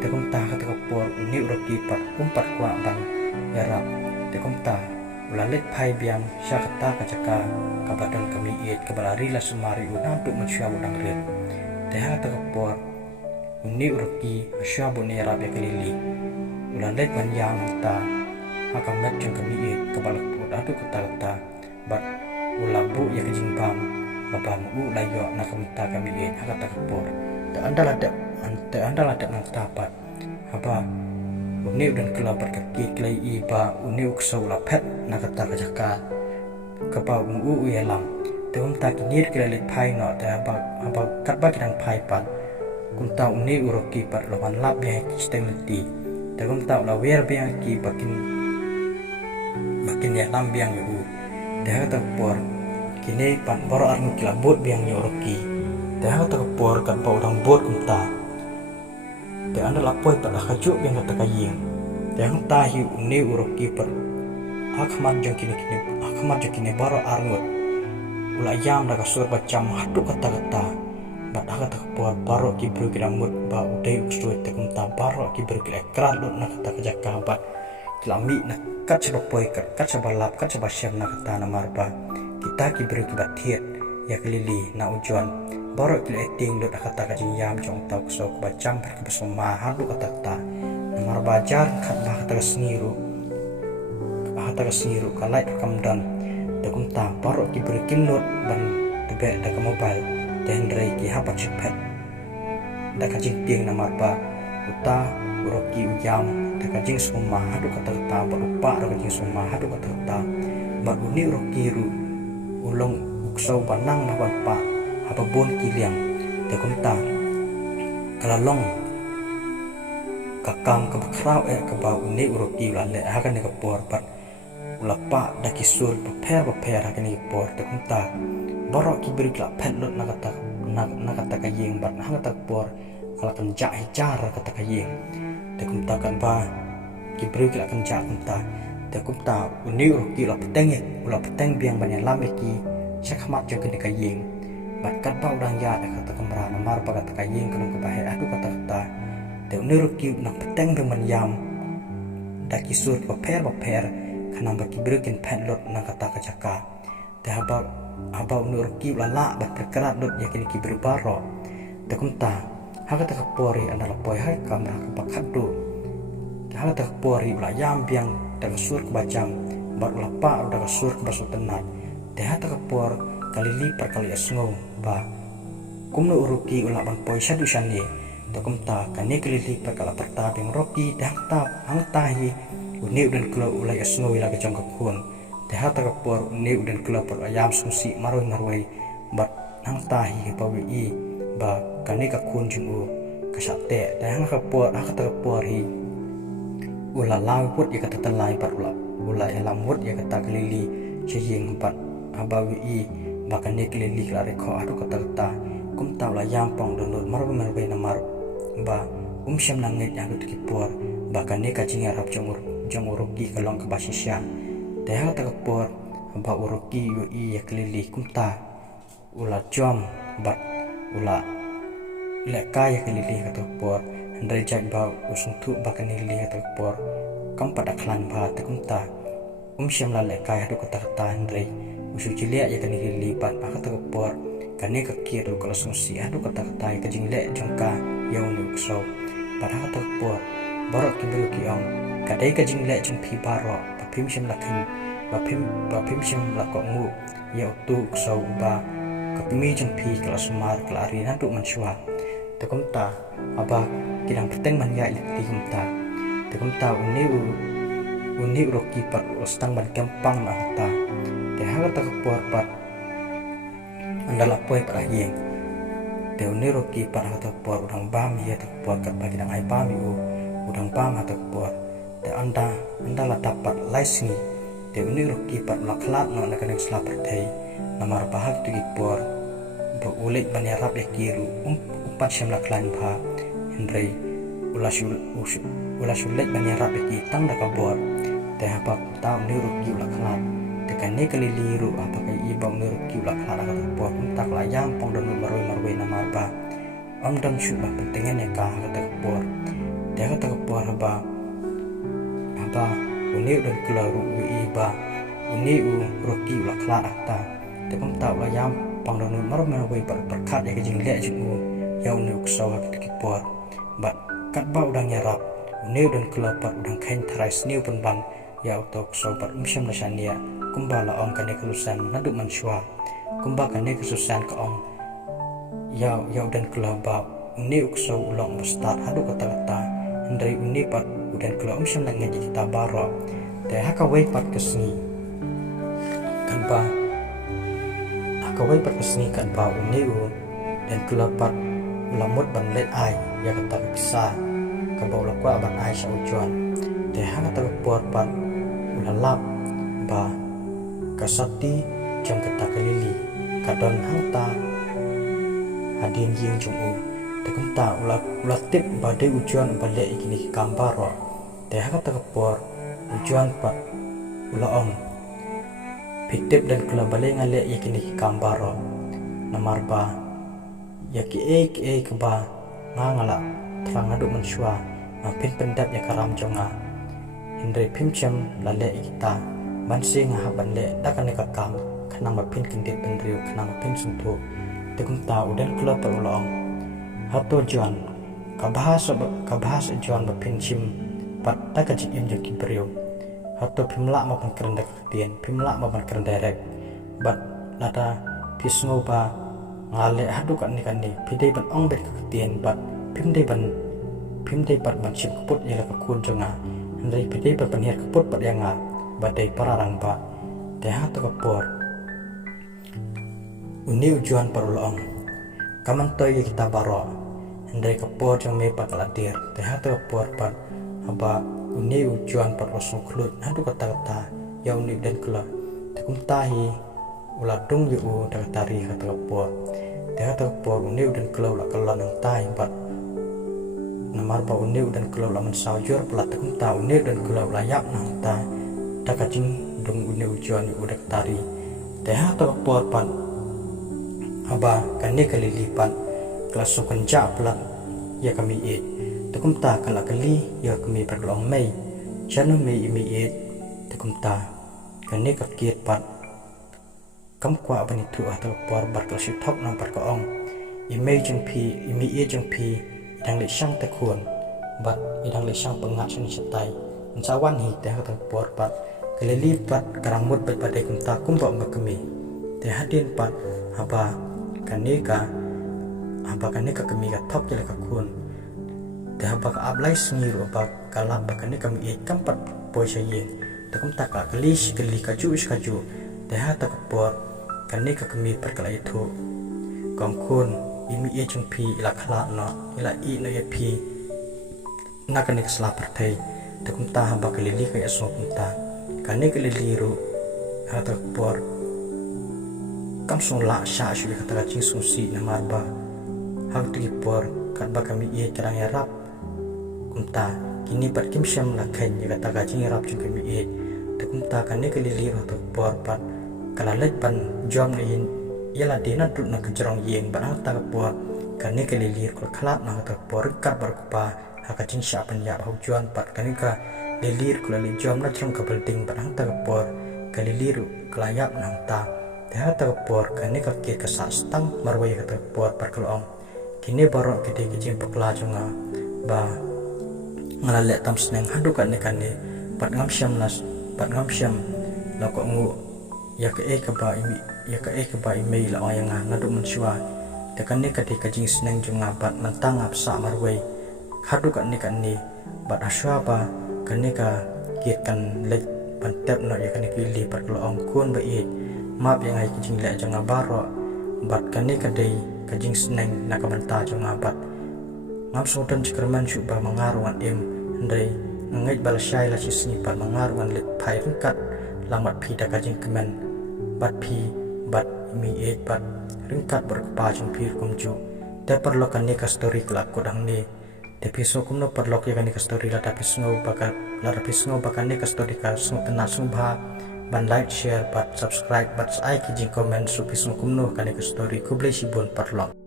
Tekum ta kata kapor uni uroki pat umpat kwa ban yarap. Tekum ta ulalit pai biang syakata kacaka kabadan kami iet kabalari la sumari unantuk manusia udang red. Teha kata kapor uni uroki asyabu ni yarap ya kelili. Ulalit ban yang ta akamet jeng kami iet kabalak put adu kata bat ulabu ya kejimbam babam layo nakamta kami iet kata kapor. Te andal ada nang tapat apa uni dan kelabar kaki kelai iba uni ukso la pet nakata kajaka kapa yelam teum tak nir kelalit pai no te apa katba kidang pai pat kum ta uni uroki pat lawan lap ya kistelti teum ta la wer biang ki bakin ya lam biang yu te kata por kini pat boro armu kilabut biang uroki te kata por kan pa udang bot kum ta te anda lapoi tak dah kajuk yang kata kaying te hang tahi uni uroki per akmat jong kini baro arngut ula yam dah kasur bacam hatu kata bat kata kapor baro ki bru kiramut ba udai uksui te kumta baro ki bru ki ekrar lu nak kata kajaka bat kilami nak kat sebapoi kat sebalap kat sebasyam nak kata namarba kita ki bru ki batiet ya kelili na ujuan baru kila eting dot kata kajing yam jong tau so bacam per kesuma halu kata namar bajar kata seniru kalai kamdan dakum ta baru ki berikin not ban tebe da mobile dan rei ki hapat cepet da kajing tiang namar ba uta uroki uyam da kajing suma halu kata berupa da kajing suma halu kata baru ni uroki ru ulong ukso banang maban pa apa bon kiliang tekum ta kalalong kakam kebakrau kebau uni uroki lale akan ni kapor pat ulapa da kisur paper akan ni kapor tekum ta borok ki beri la pet lot nakata kayeng bat nakata kapor kala kan ja hijar kata kayeng tekum ta kan ba ki beri la kan ja ta tekum ta uni uroki la peteng biang banyak lame ki syakmat jo kini kayeng bat kat pa udang ya kata kemra namar pa kata kayeng kanu kebahe adu kata te unuruki nak peteng beman yam da kisur paper kana ba kibrekin penlot na kata kajaka te haba unuruki lala bat perkerat dot yakin kibru baro te kumta kata kapori andala poi ha kamra kapakadu te kata kapori ula yam biang da kisur kebacam bat ulapa da kisur kebasu tenat te kata kapor kali lipat kali asngo ba kumno uruki ula ban poi sadu shani takum ta kani kali lipat kala perta bing roki dah tap hang tahi uni udan kula ula asngo ila kacang kakun dah ta kapor uni udan kula por ayam susi maroi bat hang tahi pa wi ba kani kakun jungu kasate dah hang kapor ta kapor hi ula lawut ya kata telai par ula lamut ya kata kelili sejing empat abawi bahkan ni kelili kelari ko adu kata kum tahu lah yampang donut marbe namar ba syam nangit yang tu kipor bahkan ni kacing arab jong uroki kalong ke basisya teh kata kepor ba uroki ya kelili kum ta ula jom bat ula leka ya kelili kata kepor ndai jak ba usung tu bahkan ni kelili kata kepor kam pada klan ba te kum ta syam la leka adu kata ndai usu cilia ya kan lipat kata kepor kani kaki adu kalau sungsi adu kata ya kajing le jongka ya unu so pada kata kepor borok kibru kiong kadai kajing le jong pi baro papim syam lakin papim syam lakongu ya utu so ba kapimi jong pi kalau sumar kelari nantu mansua tekumta aba kidang peteng man ya di kumta tekumta uni uroki pat ostang ban kempang na ta te kata kapor pat andala poi para yeng te uni roki pat kata kapor udang bam ya kapor kat bagi dang ai bam udang bam kata kapor te andala dapat laisni te uni roki pat laklat no nak nang slapar thai namar bahag tu kapor ba ulit ban yarap ya kiru umpat syam laklan ba hendrei ulasul ban yarap ya ki tang da kabor te apa tahu ni roki laklat tekan ni kali liru apa kai ibang nur kiulak lara kata buat tak layam pong dan maroi nama ba dam syubah pentingan ya kah kata buat dia kata kepuar haba uni dan kelar iba uni roki ulah kelak akta te kum ta ulah yam pang don mar men wei perkat ya kejing le jing ya uni uksaw hak kepuar bat kat ba udang nyarap uni dan kelar pat udang kain tarai sniu pun ban ya utok so pat umsyam na shania kumba la ong kane kelusan nadu mansua kumba kane kesusan ka ong ya dan kelar ba uni uksaw ulang bestar hadu kata-kata dari uni pat udan kelar umsyam na ngaji kita baro te haka wei pat kesni kan ba haka wei pat kesni kan ba uni dan kelar pat lamut ban let ai ya kata kisah ka ba ulah kwa ban ai sa ujuan te haka ta por pat ulah lap ba kasati jam kata kelili kadon hanta hadin ying jung te kum ta ulah tip ba de ujuan balik ikini gambar ro te haka ta por ujuan pat ulah ong pitip dan kula balik ngale ikini gambar ro namar ba ya ki ke ba ngala terang adu mensua mampin pendap ya karam jonga hindai pimcam lale kita mansi ngahaban le dakan ne kakam kana mapin kendit pendriu kana mapin suntu tekum tau dan kula perulong hato juan kabahas juan mapin chim pat dakan jim jaki beriu hato pimla mapan kerenda ketien pimla mapan kerenda rek bat lada pisngo ba ngale hadu kan ni pidai ban ong bet ketien bat pimdai bat ban chim keput ya ka kun jonga ndai pidai bat ban her keput bat yang badai pararang ba teh to kapor uni ujuan parulong kaman toy kita baro ndai kapor jong me pat latir teh to kapor pat aba uni ujuan par osong klut hadu kata-kata ya uni dan kula tekum tahi uladung yu tari kata kapor teh to kapor uni dan kula ulah kala nang tai pat namar ba uni dan kula ulah mensajur pelat tekum ta uni dan kula ulah yak nang ta dakajing dung uni ujuan yu udak tari teh to kapor pat aba kane kalilipan kelas sukenja pelat ya kami tekum ta kala kali ya kami perlong mei chanu mei imi tekum ta kane kakiet pat kam kwa bani tu atau por bar kelas thok nam par ka ong imi jeng pi idang le sang te khun bat idang le sang pengat sini setai mencawan hi teh atau por pat kelili pat karamut bat badai kum ta kum ba makemi teh hadin pat haba kane ka kami ka thok jela ka khun teh haba ka ablai sengiru ba kala ba kane kami kampat poi sayeng tekum ta ka kali ka ju teh hata ka por kane ka kami perkala itu kom khun imi jeng pi ila khala no ila no ya pi na kane ka sla pertai tekum ta haba kelili ka yaso kum ta kane kelili ru hata ka por kam sung la sha shu kata ka jing sung si na marba hak tu por kat ba kami terang yarap kumta kini pat kim syam la khen ya kata ka jing yarap jung kami tekum ta kane kelili ru to por pat kala let pan jom ni yala dina tut na kejerong yeng ban ta ka por kane kelili ko khala na ta por ka bar pa hak jing sha pan ya hujuan pat kane ka lilir ko li jom na jong ka building ban ta ka por kalilir kelayap nang ta teh ta por kane ka ke ka sa stang marwai ka por par kalong kini barok kete kejing pekla jonga ba ngalale tam seneng hadu kane pat ngam syam la ko ngu ya ka ba imi la oyanga ngadu mensua te kane kate kejing seneng jonga bat nantang ap sa marwai hadu kane bat aswa ba kane ka kitan let pantep no ya kane kili par kalong kun ba map yang ai kejing le jonga baro bat kane kadai kajing seneng nak banta jonga bat ngam sodan cikerman syu ba mangaruan ndai ngai balasai la sisni pat mangaruan let phai ringkat lamat phi da kajing kemen bat phi bat mi bat ringkat berkepa jong phi kumju te perlokan ni ka story kelak kodang ni te piso kumno perlok ya kani ka story la tapi sngo bakal ni ka story ka sung tena sung ba ban like share bat subscribe bat ai kijing comment su pisung kumno kani ka story ku blesi bon perlok